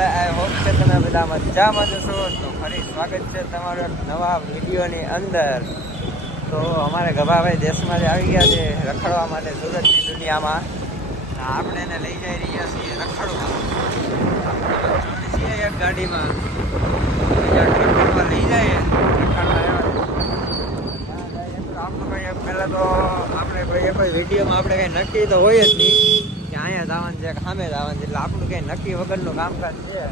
બધા I hope કે તમે જશો તો ફરી સ્વાગત છે તમારો નવા વિડીયોની અંદર. તો અમારે ગભાભાઈ દેશમાં આવી ગયા છે રખડવા માટે સુરતની દુનિયામાં. આપણે એને લઈ જઈ રહ્યા છીએ રખડવા. છીએ એક ગાડીમાં. લઈ જઈએ. કંઈ પહેલાં તો આપણે કોઈ વિડીયોમાં આપણે કંઈ નક્કી તો હોય જ નહીં. જવાનું છે કે સામે જવાનું છે એટલે આપણું કંઈ નક્કી વગરનું કામકાજ છે.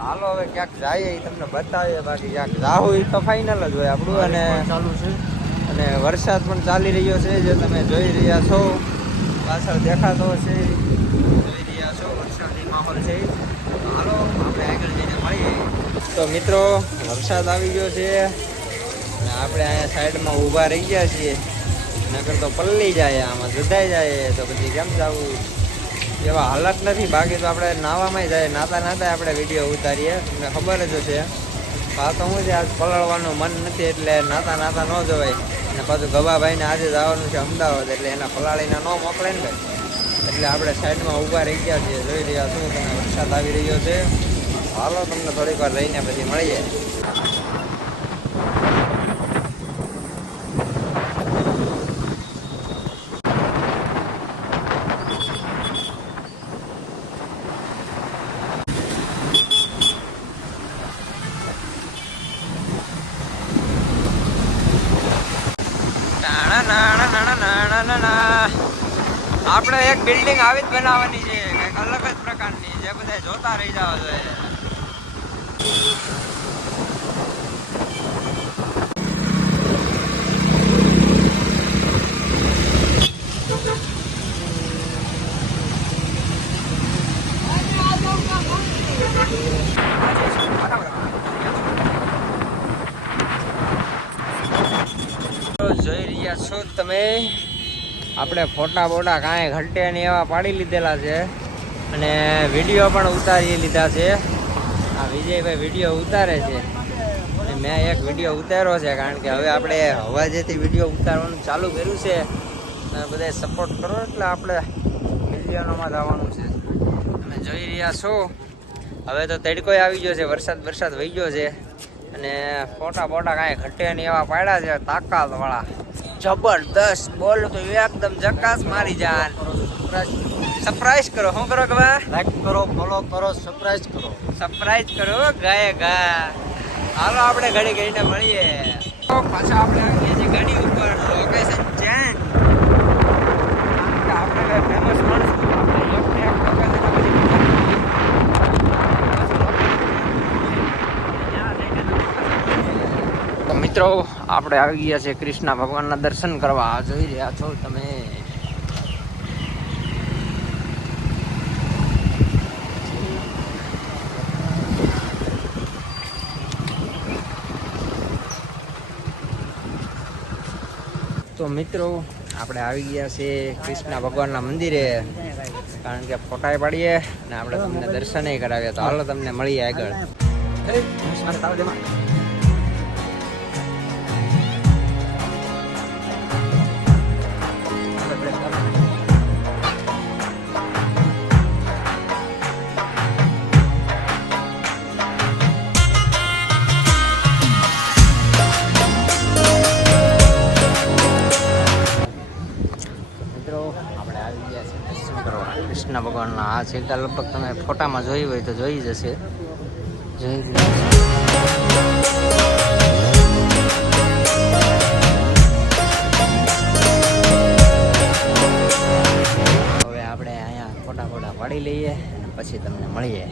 હાલો હવે ક્યાંક જઈએ એ તમને બતાવીએ બાકી ક્યાંક જાવું એ તો ફાઇનલ જ હોય આપણું અને ચાલુ છે. અને વરસાદ પણ ચાલી રહ્યો છે જે તમે જોઈ રહ્યા છો. પાછળ દેખાતો છે. જોઈ રહ્યા છો વરસાદી માહોલ છે. હાલો આપણે આગળ જઈને મળીએ. તો મિત્રો વરસાદ આવી ગયો છે અને આપણે અહીંયા સાઈડમાં ઊભા રહી ગયા છીએ. નગર તો પલ્લી જાય આમાં જુદાઈ જાય તો પછી કેમ જવું? એવા હાલત નથી. બાકી તો આપણે નાવામાં જાય. નાતા નાતા આપણે વીડિયો ઉતારીએ. મને ખબર જ હશે. આ તો હું છે, આજ પલળવાનું મન નથી એટલે નાતા નાતા ન જવાય. અને પાછું ગવાભાઈને આજે જવાનું છે અમદાવાદ એટલે એના પલાળીના ન મોકલે ને એટલે આપણે સાઈડમાં ઊભા રહી ગયા છીએ. જોઈ રહ્યા છું તમે, વરસાદ આવી રહ્યો છે. હાલો, તમને થોડીક વાર રહીને પછી મળીએ. આપણે એક બિલ્ડિંગ આવી જ બનાવવાની છે, કંઈક અલગ જ પ્રકારની જે બધા જોતા રહી જવા જોઈએ જોઈ રહ્યા છો તમે. આપણે ફોટા બોટા કાંઈ ઘંટે ને એવા પાડી લીધેલા છે. અને વીડિયો પણ ઉતારી લીધા છે. આ વિજયભાઈ વીડિયો ઉતારે છે. અને મેં એક વીડિયો ઉતાર્યો છે, કારણ કે હવે આપણે હવા જેથી વીડિયો ઉતારવાનું ચાલુ કર્યું છે. અને બધા સપોર્ટ કરો એટલે આપણે મિલિયનોમાં જવાનું છે. તમે જોઈ રહ્યા છો. હવે તો તડકોય આવી ગયો છે, વરસાદ વરસાદ વહી ગયો છે. અને ફોટા બોટા કાંઈ ઘટે નહીં એવા પાડ્યા છે તાકાત વાળા જબરદસ્ત બોલ તો એકદમ જકાસ મારી જાન. સરપ્રાઈઝ કરો શું કરો કે લાઈક કરો ફોલો કરો સરપ્રાઈઝ કરો. સરપ્રાઈઝ કરો ગાય ગા હાલો આપણે ઘડી ઘડીને મળીએ. તો પાછા આપણે આવીએ છીએ ગાડી ઉપર. લોકેશન ચેન્જ આપણે ફેમસ માણસ મિત્રો આપણે આવી ગયા છે કૃષ્ણ ભગવાનના દર્શન કરવા. જોઈ રહ્યા છો તમે. તો મિત્રો, આપણે આવી ગયા છે કૃષ્ણ ભગવાનના મંદિરે, કારણ કે ફોટાએ પાડીએ અને આપણે તમને દર્શનય કરાવીએ. તો હાલો તમને મળીએ આગળ. કૃષ્ણ ભગવાનના આ છે લગભગ તમે ફોટામાં જોઈ હોય તો જોઈ જશે જોઈ હવે આપણે અહીંયા ફોટા ફોટા પાડી લઈએ અને પછી તમને મળીએ.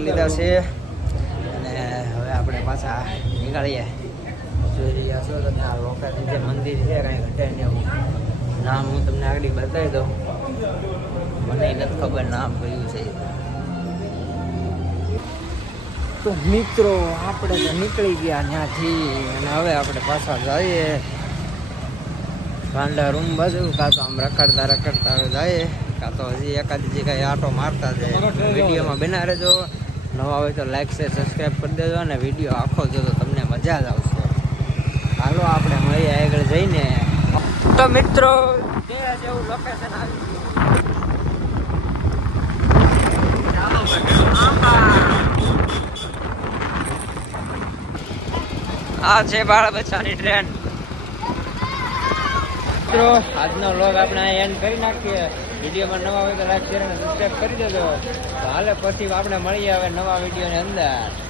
કરી લીધા છે. અને આપણે પાછા નીકળીએ. જોઈ રહ્યા છો તમે આ લોકાથી જે મંદિર છે, કાંઈ ઘટે ને એવું. નામ હું તમને આગળ બતાવી દઉં. મને નથી ખબર નામ કયું છે. તો મિત્રો, આપણે તો નીકળી ગયા ત્યાંથી. અને હવે આપણે પાછા જઈએ. ગાંડા રૂમ બાજુ, કાં તો આમ રખડતા રખડતા હવે જઈએ. કાં તો હજી એકાદી જગ્યાએ આટો મારતા છે, વિડીયોમાં બના રહેજો નવા હોય તો લાઈક છે સબસ્ક્રાઈબ કરી દેજો અને વીડિયો આખો જોતો તમને મજા જ આવશે. હાલો, આપણે મળીએ આગળ જઈને. તો મિત્રો જેવું લોકેશન આ છે બાળ બચ્ચાની ટ્રેન મિત્રો, આજનો લોગ આપણે એન્ડ કરી નાખીએ. વિડીયોમાં નવા હોય તો લાઈક, શેર અને સબસ્ક્રાઈબ કરી દેજો. હાલે પછી આપણે મળીએ હવે નવા વિડીયોની અંદર.